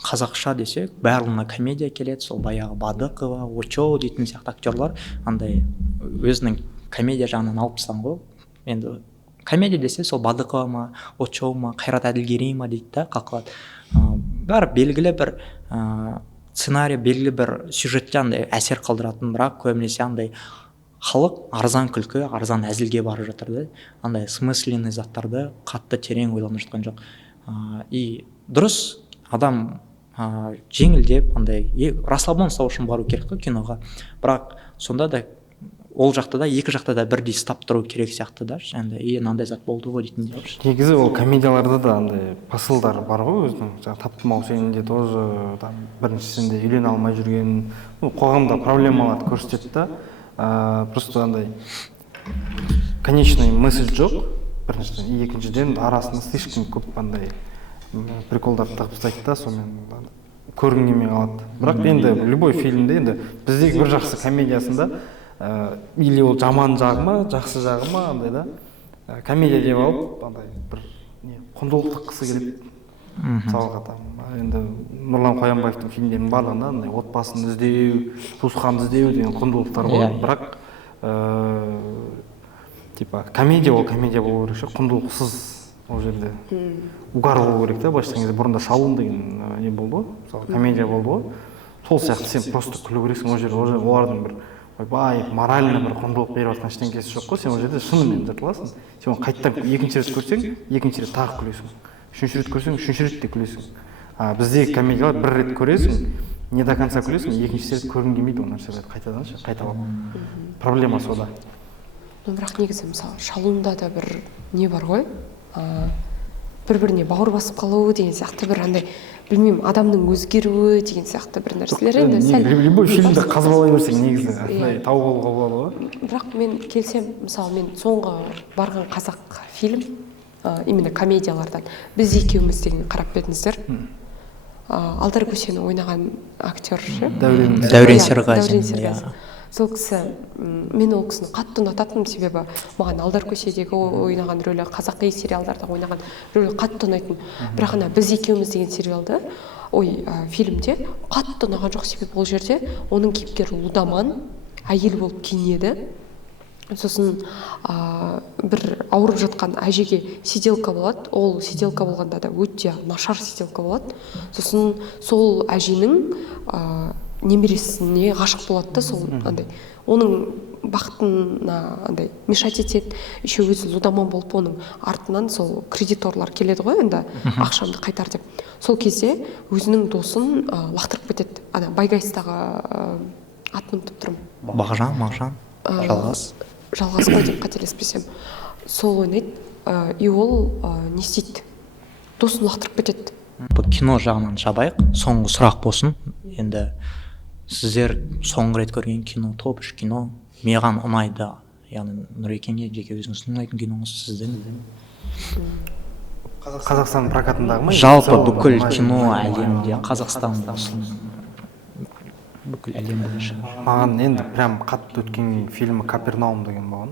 қазақша десек, барлығына комедия келеді, сол баяғы Бадықова, Очоу дейтін сияқты актерлар андай өзінің комедия жағынан алып тастаған ғой. Енді комедия десе сол Бадықова ма, Очоу ма, Қайрат Әділгерей ма дейді да, қалқылады. Бәрі белгілі бір сценарий, белгілі бір сюжетте андай әсер қалдыратын, бірақ көбінесе андай халық арзан күлкі, арзан әзілге барып жатыр да, андай смысленный заттарды қатты терең ойланып жатқан жоқ. И дұрыс, адам жеңілдеп андай расслабление үшін бару керек қой киноға, бірақ сонда да ол жақта да екі жақта да бірдей ұстап тұру керек сияқты да, и мынандай зат болды ғой дейтін де. Негізі ол комедияларда да андай посылдар бар ғой өзінің, жаңағы таптым-ау сенде тоже біріншісінде үйлене алмай жүрген, қоғамда проблемаларды көрсетеді да. Просто андай конечный мысль жоқ, біріншіден, екіншіден арасында слишком көп андай приколдарды тағып тастайды да, сонымен көргің келмей қалады. Бірақ енді любой фильмде енді біздегі бір жақсы комедиясында или ол жаман жағы ма, жақсы жағы ма, андай да комедия деп алып, андай бір не құндылық тыққысы келеді. Мысалға там енді Нұрлан Қоянбаевтың фильмдерінің барлығында андай отбасын іздеу, туысқанды іздеу деген құндылықтар бар. Бірақ типа комедия болу керек ше, құндылықсыз ол жерде угар болу керек та. Былайша айтқан кезде бұрында шалун деген не болды ғой, мысалы комедия болды ғой. Сол сияқты сен просто күлу керексің. Ол жерде олардың бір ойбай моральный бір құндылық беріп жатқан ештеңкесі жоқ қой. Сен ол жерде шынымен жыртыласың. Сен оны қайтадан екінші рет көрсең, екінші рет тағы күлесің. Үшінші рет көрсең, үшінші рет те күлесің. Біздегі комедиялар бір рет көресің, не до конца күлесің, екінші рет көргің келмейді ол нәрселерді қайтадан қайталап. Проблема сода. Бірақ негізі мысалы шалунда да бір не бар ғой, бір-біріне бауыр басып қалуы деген сияқты бір андай, білмеймін, адамның өзгеруі деген сияқты бір нәрселер енді сәл любой фильмді қазбалай берсең негізі тауып алуға болады ғой. Бірақ мен келсем, мысалы мен соңғы барған қазақ фильм, именно комедиялардан біз екеуміз деген қарап бердіңіздер. Алдар Көсені ойнаған актер ше? Дәурен Серғазин. Сол кісі, мен ол кісіні қатты ұнататыным себебі маған Алдар Көседегі ойнаған рөлі, қазақи сериалдарда ойнаған рөлі қатты ұнайтын. Бірақ ана біз екеуміз деген сериалды, фильмде қатты ұнаған жоқ себебі ол жерде оның кейіпкері лудаман, әйел болып киінеді. Сосын бір ауырып жатқан әжеге сиделка болады. Ол сиделка болғанда да өте нашар сиделка болады. Сосын сол әженің немересіне ғашық болады да, сол андай. Оның бақытына андай мешать етеді. Еще өзі лудаман болып, оның артынан сол кредиторлар келеді ғой, енді ақшамды қайтар деп. Сол кезде өзінің досын лақтырып кетеді. Байгайстағы атын ұмытып тұрмын. Мағжан. Жалғас қой деп қателеспесем. Сол ойнайды, и ол не істейді? Досын лақтырып кетеді. Бұл кино жағынан жабайық, соңғы сұрақ болсын. Енді сіздер соңғы рет көрген кино, топ 3 кино маған ұнайды. Яғни Нұрекеңе жеке өзіңіздің ұнайтын киноңыз сіздің? Қазақстан прокатындағы ма? Жалпы бүкіл кино әлемде, Қазақстан болсын, бүкіл әлем бойынша. Маған енді прям қатты өткен фильмі Капернаум деген болған.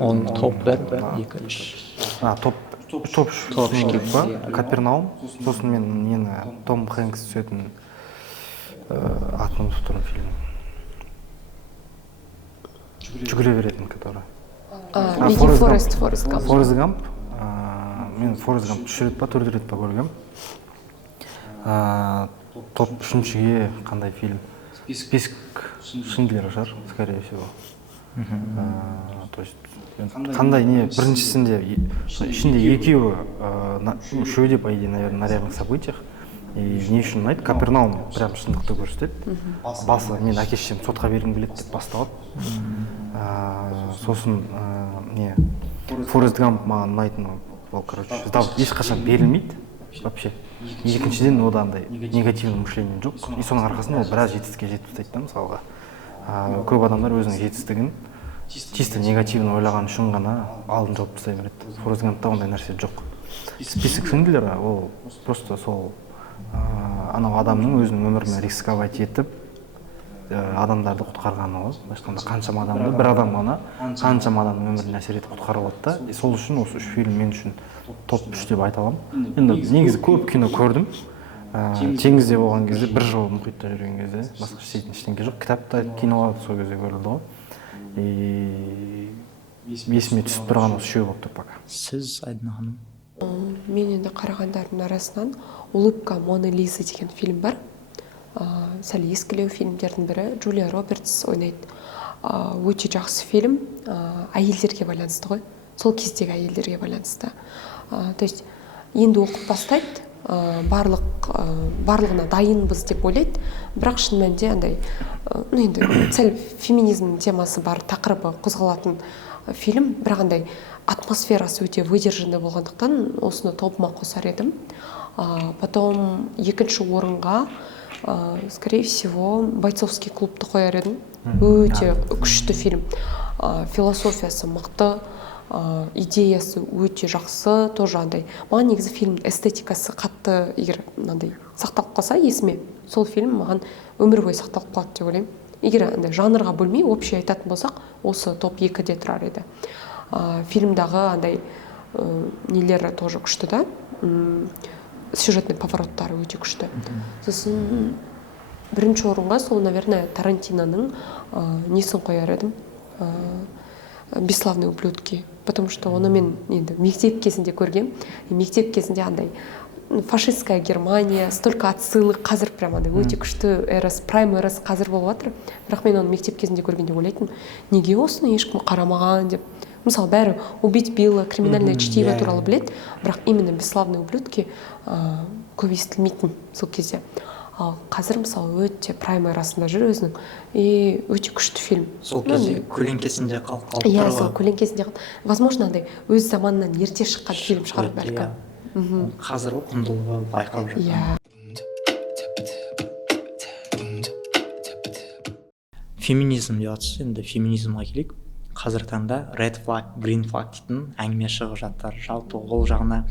Ол топ 1, 2, 3. Топ 3 Капернаум. Сосын мен нені Том Хэнкс түсетін атын ұмытып тұрмын фильм. Жүгіре беретін, который. Форест Гамп. Мен Форест Гамп 3 рет па, 4 рет па көргем. Топ 3-ге қандай фильм? Список Шиндлера шығар, скорее всего. То есть қандай не біріншісінде ішінде екеуі үшеуі, по идее, наверное, на реальных событиях. И не үшін ұнайды, Капернаум прям шындықты көрсетеді. Басы мен әке-шешем сотқа бергім келеді деп басталады. Сосын Форест Гамп маған ұнайтын, ол короче ешқашан берілмейді вообще. Екіншіден ода андай негативный мышление жоқ. И соның арқасында ол біраз жетістікке жетіп тастайды да, мысалға. Көп адамдар өзінің жетістігін чисто негативно ойлаған үшін ғана алдын жауып тастай береді. Форест Гампта ондай нәрсе жоқ. Список Шиндлера ол просто сол анау адамның өзінің өміріне рисковать етіп адамдарды құтқарғаны ғой. Былайша қаншама адамды, бір адам ғана қаншама адамның өміріне әсер етіп құтқарып алды да. Сол үшін осы 3 фильм мен үшін топ 3 деп айта аламын. Енді негізі көп кино көрдім. Теңізде болған кезде, бір жыл мұхитта жүрген кезде, басқа істейтін ештеңе жоқ. Кітапта, киноларда сол кезде көрілді ғой. Есіме түсіп тұрған осы 3 болып тұр пока. Сіз, Айдын ханым? Мен енді қарағандардың арасынан Улыбка Моны Лизы деген фильм бар. Сәл ескілеу фильмдердің бірі, Джулия Робертс ойнайды. Өте жақсы фильм, әйелдерге байланысты ғой. Сол кездегі әйелдерге байланысты. То есть енді оқып бастайды, барлығына дайынбыз деп ойлайды. Бірақ шын мәнінде андай, енді сәл феминизм темасы бар, тақырыбы қозғалатын фильм, бірақ андай атмосферасы өте выдержанный болғандықтан осыны топыма қосар едім. Потом екінші орынға, скорее всего, Бойцовский клубты қояр едім. Өте күшті фильм. Философиясы мықты, идеясы өте жақсы, тоже андай. Маған негізі фильм эстетикасы қатты, егер андай сақталып қалса есіме, сол фильм маған өмір бойы сақталып қалады деп ойлаймын. Егер андай жанрға бөлмей, общий айтатын болсақ, осы топ 2-де тұрар еді. Фильмдағы андай нелері тоже күшті да, сюжетный повороттары өте күшті. Сосын бірінші орынға сол, наверное, Тарантиноның несін қояр едім, «Бесславные ублюдки», потому что оны мен енді мектеп кезінде көргем, мектеп кезінде андай фашистская Германия, столько отсылок, қазір прям андай өте күшті эрас, прайм эрас қазір болып жатыр. Бірақ мен оны мектеп кезінде көргенде ойлайтын, неге осыны ешкім қарамаған деп. Мысалы, бәрі «Убить Билла», «Криминальное чтиво» туралы білет, бірақ именно «Бесславные ублюдки» көп естілмейтін сол кезде. Ал қазір мысалы өте прайм эрасында жүр өзінің, и өте күшті фильм. Сол кезде көлеңкесінде қалып Иә, сол көлеңкесінде қалып. Возможно, андай өз заманынан ерте шыққан фильм шығар бәлкім. Қазір құндылығы байқалып жатыр. Иә. Феминизм деп жатсыз, енді феминизмға келейік. Қазіргі таңда red flag, green flag дейтін әңгіме шығып жатыр. Жалпы ол жағына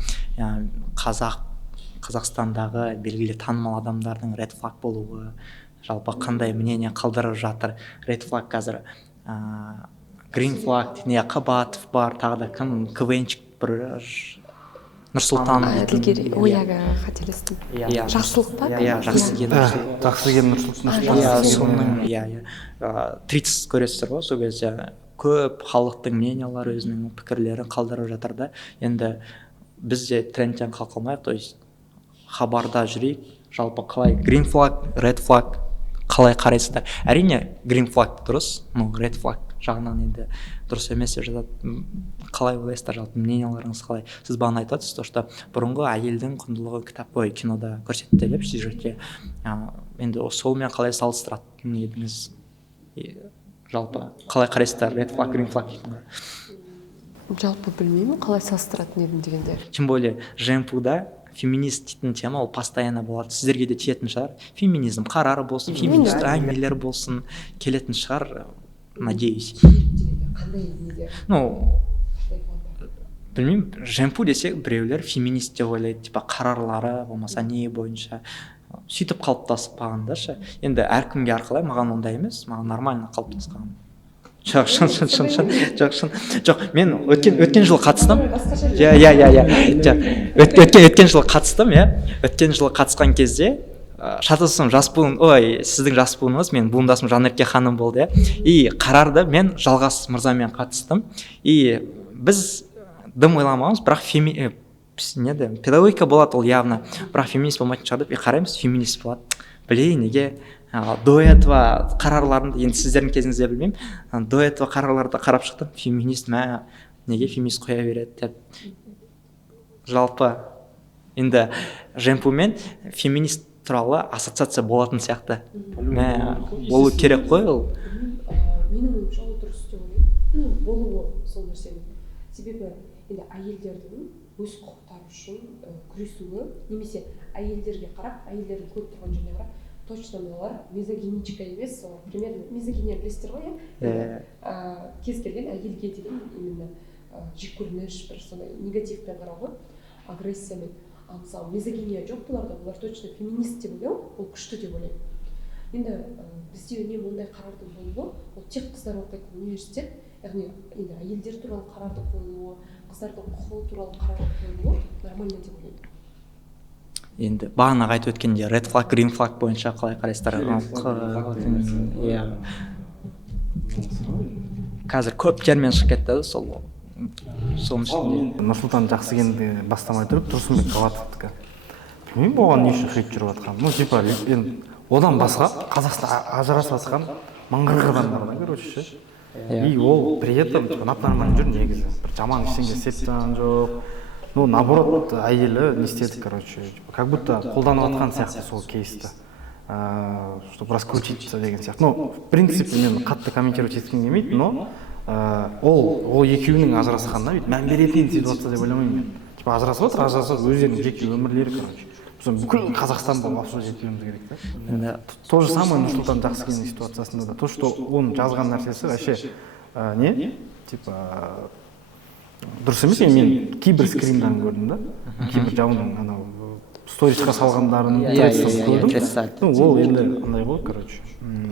Қазақстандағы белгілі танымал адамдардың red flag болуы, жалпы қандай мнение қалдырып жатыр. Red flag қазір green flag не Қабатов бар, тағы да кім КВНчик бір Нұрсұлтан Әділгерей, ойаға қателестім. Жақсылық па? Иә, Жақсыген Нұрсұлтан. Соның 30 көресіздер ғой, сол кезде көп халықтың мнениялары, өзінің пікірлерін қалдырып жатыр да. Енді біз де трендтен қалқалмайық, то есть хабарда жүрейік. Жалпы қалай green flag, red flag қалай қарайсыздар? Әрине green flag дұрыс, red flag жағынан енді дұрыс емес деп жатады. Қалай ойлайсыздар, жалпы мненияларыңыз қалай? Сіз бағана айтасыз, то что бұрынғы әйелдің құндылығы кітап қой, кинода көрсетіліп сюжетте. Енді солмен қалай салыстыратын едіңіз? Жалпы қалай қарайсыздар, red flag, green flag дейтін? Жалпы білмеймін, қалай салыстыратын едім дегенде. Тем более женпуда феминист дейтін тема ол постоянно болады. Сіздерге де тиетін шығар. Феминизм қарары болсын, феминист әңгімелер болсын, келетін шығар, надеюсь. Ну, білмеймін, женпу десек біреулер феминист деп ойлайды, типа қарарлары болмаса не бойынша сөйтіп қалыптасып қалғандашы. Енді әркімге әрқалай, маған ондай емес, маған нормально қалыптасқан. Жоқ, мен өткен жылы қатыстым. Өткен жылы қатыстым, өткен жылы қатысқан кезде шатасым жас буын, сіздің жас буыныңыз, мен буындасым Жанерке ханым болды, и қарарды мен Жалғас мырзамен қатыстым, и біз дым ойламағанбыз, бірақ педагогика болады ол явно, бірақ феминист болмайтын шығар деп қараймыз, феминист болады. Блин, неге до этого қарарларымды, енді сіздердің кезіңізде білмеймін, до этого қарарларды қарап шықтым, феминист неге феминист қоя береді деп. Жалпы енді женпу мен феминист туралы ассоциация болатын сияқты. Болу керек қой ол. Менің ойымша ол дұрыс деп ойлаймын. Болуы сол нәрсенің. Себебі енді әйелдердің өз құқықтары үшін күресуі, немесе әйелдерге қарап, әйелдердің көріп тұрған жеріне қарап, точно мыналар мизогиничка емес, примерно мизогиния білесіздер ғой, кез келген әйелге деген именно жеккөрініш, бір сондай негативпен қарауға, агрессиямен. Ал мысалы мизогиния жоқ бұларда, олар точно феминист деп ойлау, ол күшті деп ойлаймын. Енді бізде үнемі ондай қарардың болуы, ол тек қыздар оқитын университет, яғни енді әйелдер туралы қарарды қойылуы, қыздардың құқығы туралы қарарды қойылуы нормально деп ойлаймын. Енді бағана айтып өткенде red flag, green flag бойынша қалай қарайсыздар? Қазір көп термин шығып кетті, соның ішінде. Нұрсұлтан Жақсыгенді бастамай тұрып, Тұрсынбек Қабатовтікі. Білмеймін, оған не үшін хейт жүріп жатқан. Ну, типа, одан басқа Қазақстан ажырасып жатқан мыңғырық адамдар бар, короче. И ол при этом нормально жүр негізі. Бір жаман ештеңе істеп тұрған жоқ. Ну, наоборот, әйелі не істеді, короче. Как будто қолданып жатқан сияқты сол кейсті. Чтобы раскрутиться деген сияқты. Ну, в принципе, мен қатты комментировать еткім келмейді, но ол екеуінің ажырасқанына мән беретін ситуация деп ойламаймын мен. Типа ажырасып отыр, өздерінің жеке өмірлері, короче. Біз бүкіл Қазақстан болып абсолютно жеткізуіміз керек та. То же самое Нұрсұлтан Жақсыгеннің ситуациясында да. То, что оның жазған нәрсесі вообще типа дұрыс емес. Мен кейбір скримдан көрдім да. Кейбір жауының анау сторисқа салғандарын көрдім. Ол енді андай ғой, короче.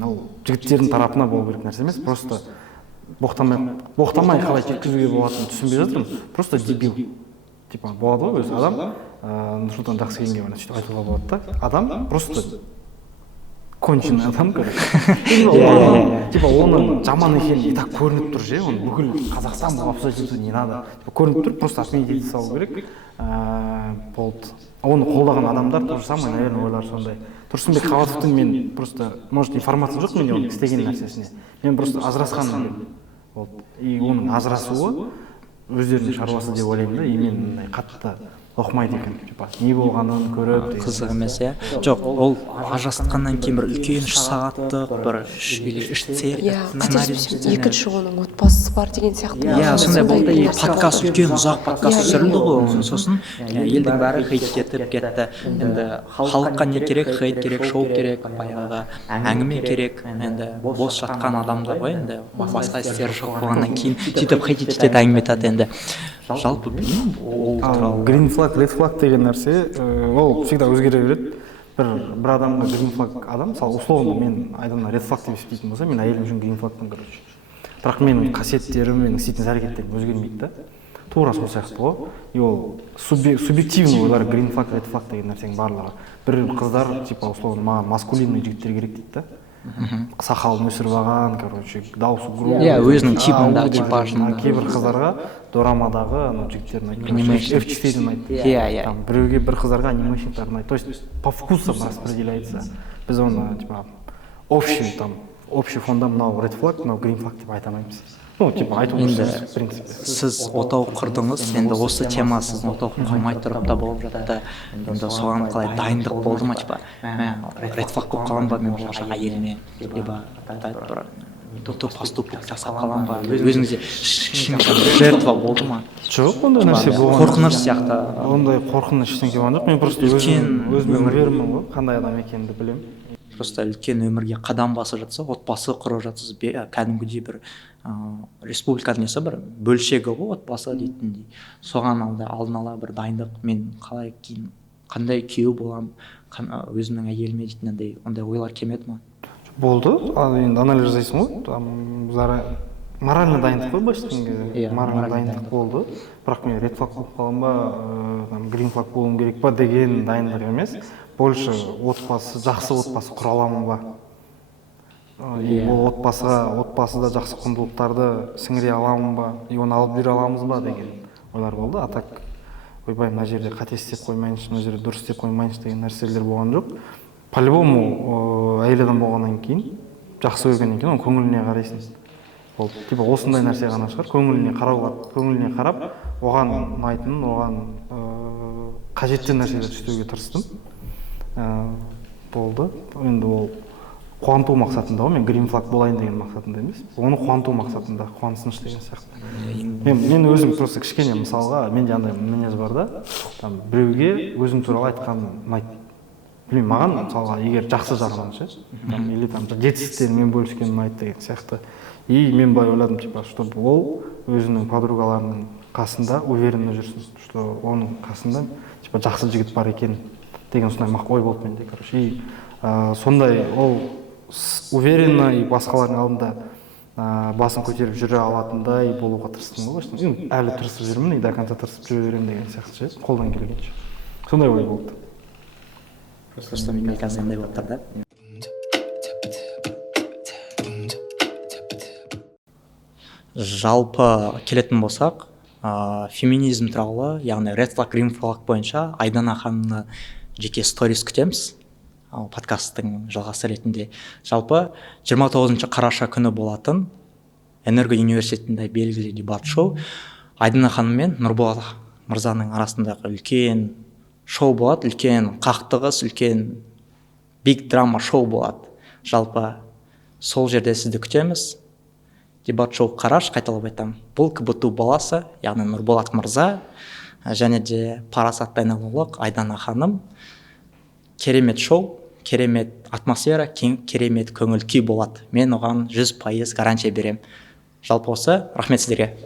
Ол жігіттердің тарапына болу керек нәрсе емес, просто боқтамай қалай жеткізуге болатынын түсінбей жатырмын. Просто дебил. Типа болады ғой өзі адам Нұрсұлтан Жақсыгенге мына сөйтіп айтуға болады да. Адам просто конченый адам, короче. Типа оның жаман екені и так көрініп тұр же, оны бүкіл Қазақстан бұл обсуждать не надо. Көрініп тұр, просто отменить ете салу керек. Болды. Оны қолдаған адамдар то же самое, наверное, ойлар сондай. Тұрсынбек Қабатовтың мен просто, может, информация жоқ менде оның істеген нәрсесіне. Мен просто ажырасқанмын. И оның ажырасуы өздерінің шаруасы деп ойлаймын да, и мен мындай қатты оқымайды екен, типа не болғанын көріп қызық емес, иә. Жоқ, ол ажырасқаннан кейін бір үлкен 3 сағаттық бір 3 қателеспесем екінші оның отбасысы бар деген сияқты. Иә, сондай болды. И подкаст үлкен ұзақ подкаст түсірілді ғой. Сосын елдің бәрі хейт кетіп кетті. Енді халыққа не керек? Хейт керек, шоу керек, баяғы әңгіме керек. Енді бос жатқан адамдар ғой, енді басқа істер жоқ болғаннан кейін сөйтіп хейт етеді, әңгіме айтады. Енді жалпы білмеймін ол туралы. Green flag, red flag деген нәрсе ол всегда өзгере береді. Бір адамға green flag адам, мысалы условно мен айдана red flag деп есептейтін болса, мен әйелім үшін green flagпын, короче. Бірақ менің қасиеттерім, менің істейтін әрекеттерім өзгермейді да. Тура сол сияқты ғой. И ол субъективный ойлар green flag, red flag деген нәрсенің барлығы. Бір қыздар типа условно маған маскулинный жігіттер керек дейді да. Сақалын өсіріп алған, короче, дауысы грубый. Иә, өзінің типында, типажында. Кейбір қыздарға дорамадағы жігіттерін айтты. F4 ұнайды. Иә. Біреуге бір қыздарға анимешниктер ұнайды. То есть по вкусам распределяется. Біз оны типа общий фонда мынау red flag, мынау green flag деп айта алмаймыз. Ну, типа айту енді в принципе. сіз отау құрдыңыз, енді осы тема сіздің отау құрмай тұрып та болып жатты. Енді соған қалай дайындық болды ма, типа red flag болып қалам ба мен болашақ әйеліме, либо бір поступок жасап қалам ба, өзіңізде жертва болды ма? Жоқ, ондай нәрсе болған. Қорқыныш сияқты. Ондай қорқыныш ештеңе болған жоқ. Мен просто өзім өмірімін ғой, қандай адам екенімді білемін. Просто үлкен өмірге қадам басып жатса, отбасы құрып жатсыз, кәдімгідей бір республиканың несі бір бөлшегі ғой отбасы дейтіндей. Соған алдын ала бір дайындық, мен қалай кейін қандай күйеу боламын, өзімнің әйеліме дейтін ондай ойлар келмеді ма? Болды, енді анализ жасайсың ғой, морально дайындық қой былайша айтқан кезде. Морально дайындық болды, бірақ мен red flag болып қалам ба, green flag болуым керек па деген дайындық емес. Больше жақсы отбасы құра аламын ба? Ол отбасыда жақсы құндылықтарды сіңіре аламын ба? Оны алып бере аламыз ба деген ойлар болды. А так, ойбай, мына жерде қате істеп қоймайыншы, мына жерде дұрыс істеп қоймайыншы деген нәрселер болған жоқ. По-любому әйел адам болғаннан кейін, жақсы көргеннен кейін, оның көңіліне қарайсың. Ол типа осындай нәрсе ғана шығар, көңіліне қарап, оған ұнайтын, оған қажетті нәрселер істеуге тырыстым. Болды. Енді ол қуанту мақсатында ғой, мен green flag болайын деген мақсатында емес. Оны қуанту мақсатында, қуансыныш деген сияқты. Мен өзім просто кішкене мысалға, менде андай мінез бар да, біреуге өзім туралы айтқан ұнайды. Білмеймін, маған мысалға егер жақсы жағынан ше, или жетістіктерімен бөліскен ұнайды деген сияқты. И мен былай ойладым, типа, чтобы ол өзінің подругаларының қасында уверенно жүрсін, что оның қасында типа жақсы жігіт бар екен деген сондай ой болды менде, короче. И сондай ол уверенно и басқалардың алдында басын көтеріп жүре алатындай болуға тырыстым ғой. Әлі тырысып жүрмін, и до конца тырысып жүре беремін деген сияқты ше, қолдан келгенше. Сондай ой болды. Просто мен қазір андай болып тұр да. Жалпы келетін болсақ, феминизм туралы, яғни red flag, green flag бойынша Айдана ханымны жеке сторис күтеміз, подкасттың жалғасы ретінде. Жалпы 29 қараша күні болатын Энерго университетінде белгілі дебат шоу Айдана ханым мен Нұрболат мырзаның арасындағы үлкен шоу болады, үлкен қақтығыс, үлкен биг драма шоу болады. Жалпы сол жерде сізді күтеміз. Дебат шоу қараш, қайталап айтамын. Бұл КБТУ баласы, яғни Нұрболат мырза, және де парасатты айналулық Айдана ханым. Керемет шоу, керемет атмосфера, керемет көңіл күй болады. Мен оған 100% гарантия берем. Жалпы осы, рахмет сіздерге.